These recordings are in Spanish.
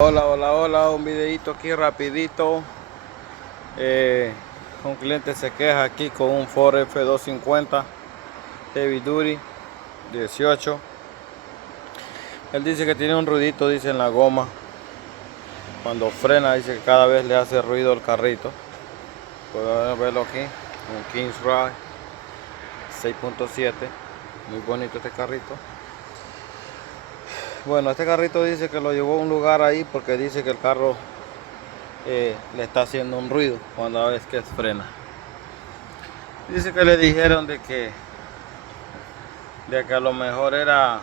Hola, un videito aquí rapidito. Un cliente se queja aquí con un Ford F250 Heavy Duty 18. Él dice que tiene un ruidito, dice, en la goma. Cuando frena, dice que cada vez le hace ruido el carrito. Pueden verlo aquí, un Kingsride 6.7. Muy bonito este carrito. Bueno, este carrito dice que lo llevó a un lugar ahí porque dice que el carro le está haciendo un ruido cuando a veces que frena. Dice que le dijeron de que a lo mejor era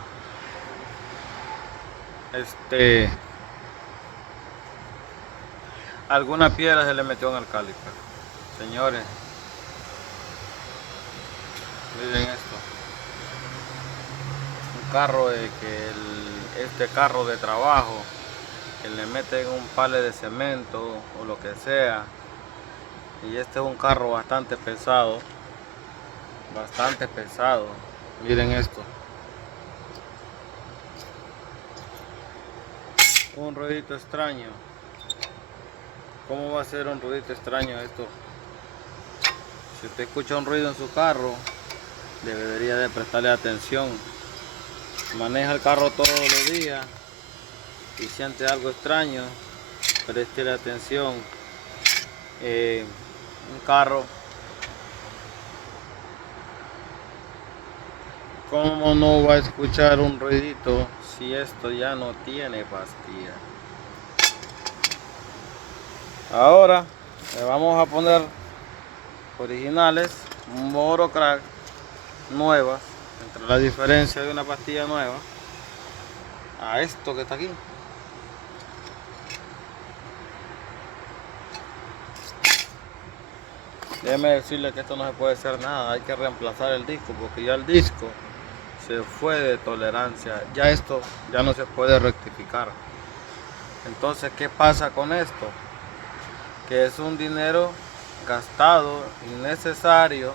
alguna piedra se le metió en el caliper. Señores, miren esto. Un carro este carro de trabajo que le meten un palé de cemento o lo que sea. Y este es un carro bastante pesado. Miren esto. Un ruidito extraño. ¿Cómo va a ser un ruidito extraño esto? Si usted escucha un ruido en su carro, debería de prestarle atención. Maneja el carro todos los días y siente algo extraño, préstele atención. Un carro, ¿cómo no va a escuchar un ruidito si esto ya no tiene pastilla? Ahora le vamos a poner originales, Morocrack nuevas, entre la diferencia de una pastilla nueva a esto que está aquí. Déjeme decirle que esto no se puede hacer nada, hay que reemplazar el disco porque ya el disco se fue de tolerancia, ya esto ya no se puede rectificar. Entonces, ¿qué pasa con esto? Que es un dinero gastado, innecesario.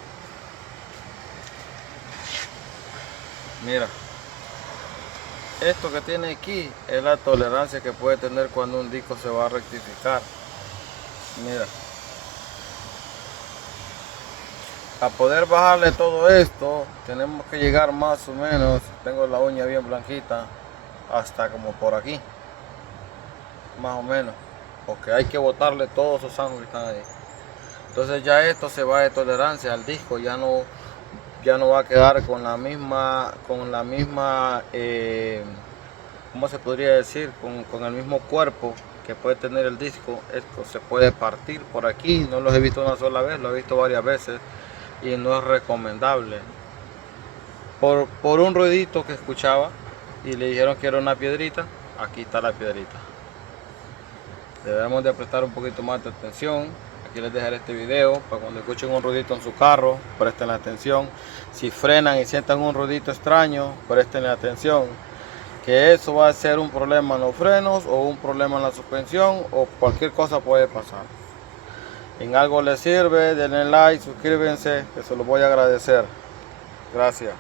Mira, esto que tiene aquí es la tolerancia que puede tener cuando un disco se va a rectificar. Mira, para poder bajarle todo esto tenemos que llegar más o menos, tengo la uña bien blanquita, hasta como por aquí, más o menos, porque hay que botarle todos esos ángulos que están ahí. Entonces ya esto se va de tolerancia al disco, ya no va a quedar con la misma ¿cómo se podría decir? Con el mismo cuerpo que puede tener el disco. Esto se puede partir por aquí, no los he visto una sola vez, lo he visto varias veces y no es recomendable. Por un ruidito que escuchaba y le dijeron que era una piedrita, aquí está la piedrita. Debemos de prestar un poquito más de atención. Aquí les dejaré este video para cuando escuchen un ruidito en su carro, presten atención. Si frenan y sientan un ruidito extraño, presten atención, que eso va a ser un problema en los frenos o un problema en la suspensión o cualquier cosa puede pasar. En algo les sirve, denle like, suscríbanse, que se los voy a agradecer. Gracias.